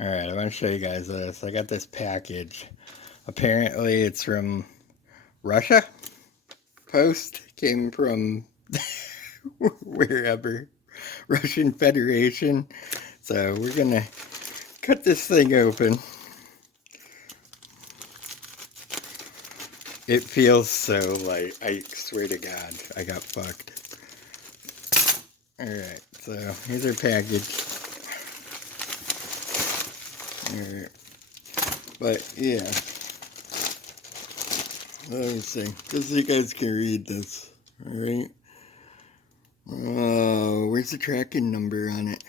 Alright, I want to show you guys this. I got this package. Apparently it's from Russia. Post came from wherever. Russian Federation. So we're gonna cut this thing open. It feels so light. I swear to God, I got fucked. Alright, so here's our package. Alright. But yeah. Let me see. Just so you guys can read this. Alright. Oh, where's the tracking number on it?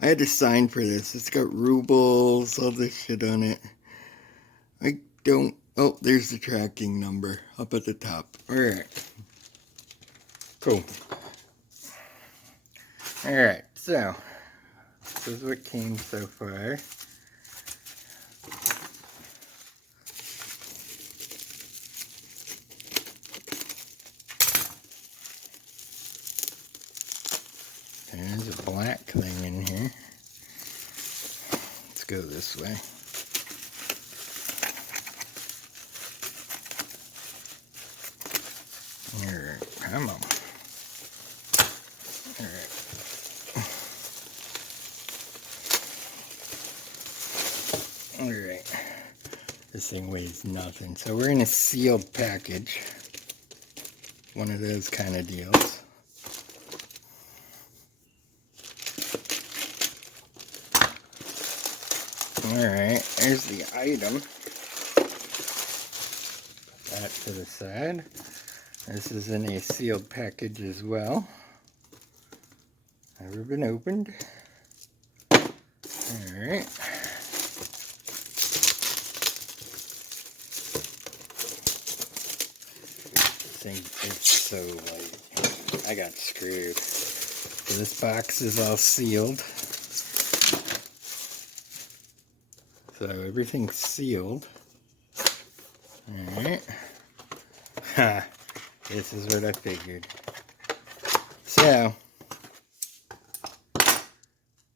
I had to sign for this. It's got rubles, all this shit on it. I don't... Oh, there's the tracking number up at the top. Alright. Cool. Alright, so this is what came so far. There's a black thing in here. Let's go this way. Alright, come on. Alright. Alright. This thing weighs nothing. So we're in a sealed package. One of those kind of deals. Alright, there's the item. Put that to the side. This is in a sealed package as well. Never been opened. Alright. This thing is so light. I got screwed. So this box is all sealed. So everything's sealed. Alright. Ha! This is what I figured. So,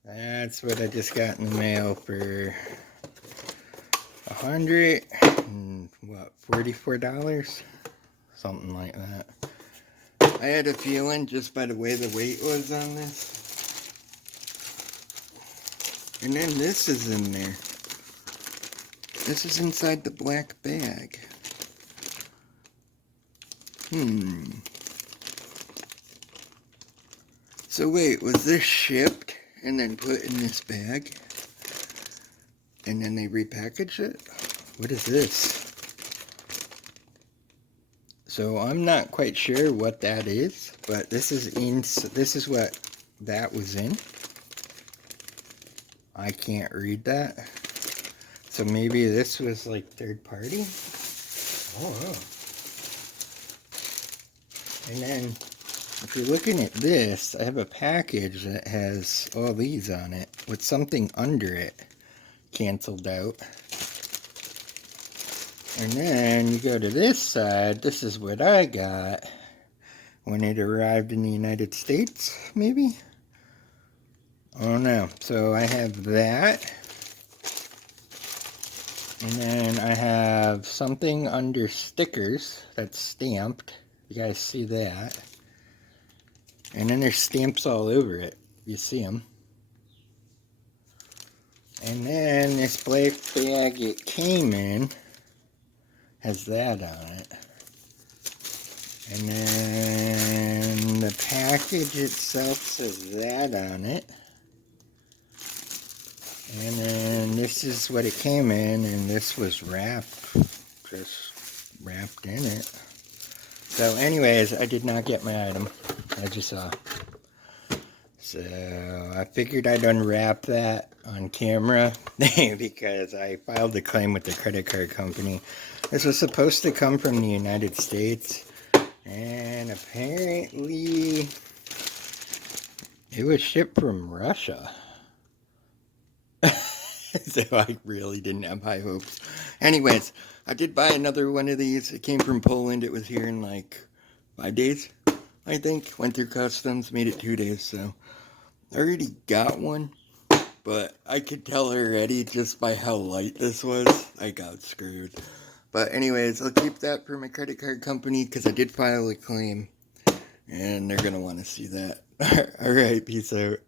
that's what I just got in the mail for $44? Something like that. I had a feeling just by the way the weight was on this. And then this is in there. This is inside the black bag. So wait, was this shipped and then put in this bag? And then they repackaged it? What is this? So I'm not quite sure what that is, but this is what that was in. I can't read that. So maybe this was like third party? Oh. And then, if you're looking at this, I have a package that has all these on it with something under it canceled out. And then you go to this side, this is what I got when it arrived in the United States, maybe? I don't know. So I have that. And then I have something under stickers that's stamped. You guys see that? And then there's stamps all over it. You see them. And then this black bag it came in has that on it. And then the package itself says that on it. And then this is what it came in, and this was wrapped, just wrapped in it. So anyways, I did not get my item, as you saw. So I figured I'd unwrap that on camera because I filed a claim with the credit card company. This was supposed to come from the United States, and apparently it was shipped from Russia. So I really didn't have high hopes. Anyways, I did buy another one of these. It came from Poland. It was here in like 5 days, I think. Went through customs, made it 2 days, so I already got one. But I could tell already just by how light this was, I got screwed. But anyways, I'll keep that for my credit card company because I did file a claim. And they're going to want to see that. Alright, peace out.